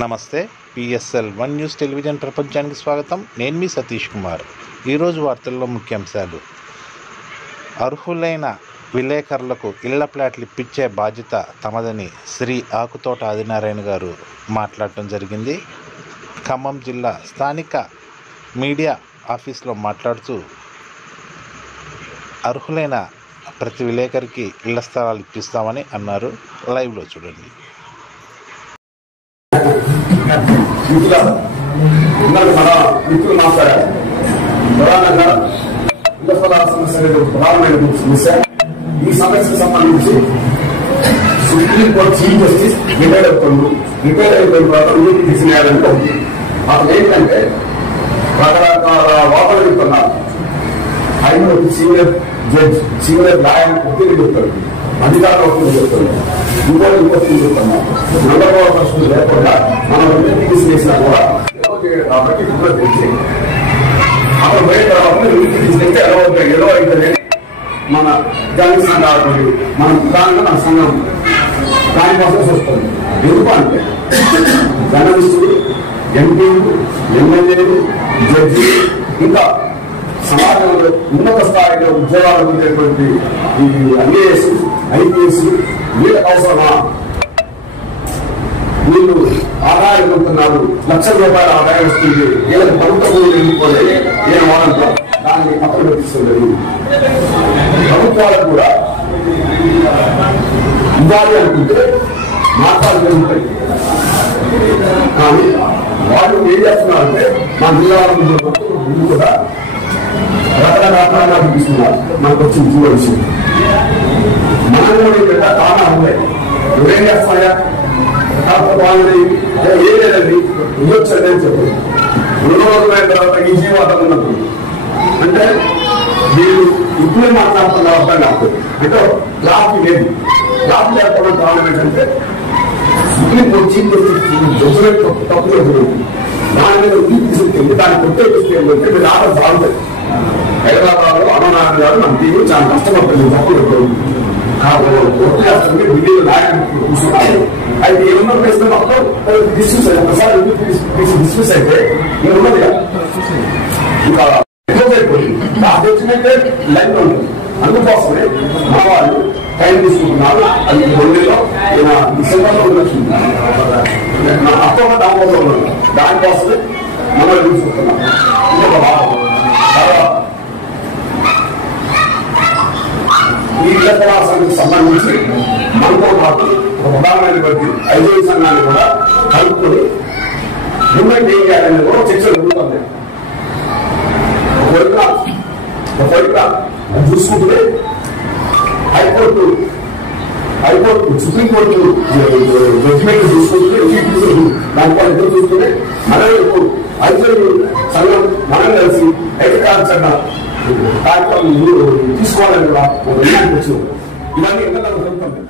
నమస్తే. PSL one news television ప్రపంచానికి స్వాగతం. నేను మీ సతీష్ కుమార్. ఈరోజు వార్తల్లో ముఖ్యాంశాలు. అర్హులైన విలేకరులకు ఇళ్ల ప్లాట్లు ఇప్పించే బాధ్యత తమదని శ్రీ ఆకుతోట ఆదినారాయణ గారు మాట్లాడటం జరిగింది. ఖమ్మం జిల్లా స్థానిక మీడియా ఆఫీస్లో మాట్లాడుతూ అర్హులైన ప్రతి విలేకరికి ఇళ్ల స్థలాలు ఇప్పిస్తామని అన్నారు. లైవ్లో చూడండి. మిత్రులు మాట్లాడారు. ప్రధానంగా ఇళ్ల స్థలాల సమస్య అనేది ఒక ప్రధానమైన సమస్య. ఈ సమస్యకు సంబంధించి సుప్రీంకోర్టు చీఫ్ జస్టిస్ రిటైర్ అవుతుంది. రిటైర్ అయిపోయిన తర్వాత నీతి తీసినేయాలని ఉంది. అప్పుడు ఏంటంటే రకరకాల వాదనలు చెప్తున్నారు. High court senior judge, senior lawyer ఒత్తిడి చెప్తారు, అధికారులు ఒత్తిడి చెప్తారు, ఇంకోటి చెప్తున్నారు. నల్లగోడ ప్రశ్నలు లేకుండా మనం నీతి తీసినేసినా కూడా కాబట్టి కూడా తెలిసి అక్కడ పోయిన తర్వాత నీతి తీసుకెళ్తే ఎలా అవుతుంది మన జాతీయ సంఘాలు మన ప్రధానంగా మన సంఘం దానికోసం వస్తుంది. ఎందుకంటే జర్నలిస్టులు, ఎంపీలు, ఎమ్మెల్యేలు, జడ్జి, ఇంకా సమాజంలో ఉన్నత స్థాయిలో ఉద్యోగాలు ఉండేటువంటి ఈ IAS, IPS వీళ్ళకి అవసరమా? వీళ్ళు ఆదాయం పొందుతున్నారు, లక్షల రూపాయల ఆదాయం వస్తుంది, వీళ్ళకి ప్రభుత్వ భూములు వెళ్ళిపోలేదు ఏ వారంతో దాన్ని పక్కన పెట్టిస్తున్నది. ప్రభుత్వాలకు కూడా ఇవ్వాలి అనుకుంటే మాట్లాడుతూ ఉంటాయి. కానీ వాళ్ళు ఏం చేస్తున్నారంటే మా జిల్లాల ముందు కూడా రకరకాలుగా చూపిస్తున్నారు. మనకు వచ్చిన జీవో విషయం మనం కూడా చాలా ఉన్నాయి. నువ్వేం చేస్తాయా? కాకపోతే వాళ్ళని ఏం లేదండి ఇవ్వచ్చండి అని చెప్పారు. 2 రోజులు అయిన తర్వాత ఈ జీవాతం ఉన్నప్పుడు అంటే వీళ్ళు ఇప్పుడే మాట్లాడుతున్నారు అర్థం కాదు. అంటే లాభం లేదు. లాభం లేకపోవడం కారణం ఏంటంటే సుప్రీంకోర్టు చీఫ్ జస్టిస్ తప్పులు జరుగుతుంది. దాని మీద తీసుకెళ్ళి దాన్ని కొట్టేస్తే ఏంటంటే మీరు ఆటలు బాగుంటుంది. హైదరాబాద్ లో అన్ననారాయణ గారు మన టీవీ చాలా కష్టపడుతుంది. తప్పులు ఢిల్లీలో నాయకులు కూర్చున్నారు. అయితే ఏమన్నా ప్రశ్న మొత్తం డిస్మిస్ అయ్యి ఒకసారి డిస్మిస్ అయితే ఏమున్నది ఇంకా వచ్చినట్టే లైన్ ఉంటుంది. అందుకోసమే మా వాళ్ళు టైం తీసుకుంటున్నారు. అది 2 డిసెంబర్లో ఉండొచ్చు, అక్టోబర్ నవంబర్లో ఉన్నాడు. దానికోసమే మనం తీసుకుంటున్నాం. ఇంకొక భాగం ఈ ఇళ్ల స్థలాలకు సంబంధించి మనతో పాటు ఒక ప్రధానమైనటువంటి 5 సంఘాన్ని కూడా కలుపుకొని మూమెంట్ ఏం చేయాలని కూడా చర్చలు జరుగుతుంది. ఒకవైపున చూసుకుంటే హైకోర్టు సుప్రీంకోర్టు జడ్జిమెంట్ చూసుకుంటే దానిపై ఎదురు చూసుకుంటే మనకు 5 సంఘం మనం కలిసి ఐక్యకాల సంఘం కార్యక్రమం తీసుకోవాలని కూడా ఒక నిర్ణయానికి వచ్చింది. ఇవన్నీ ఎంత జరుగుతుంది.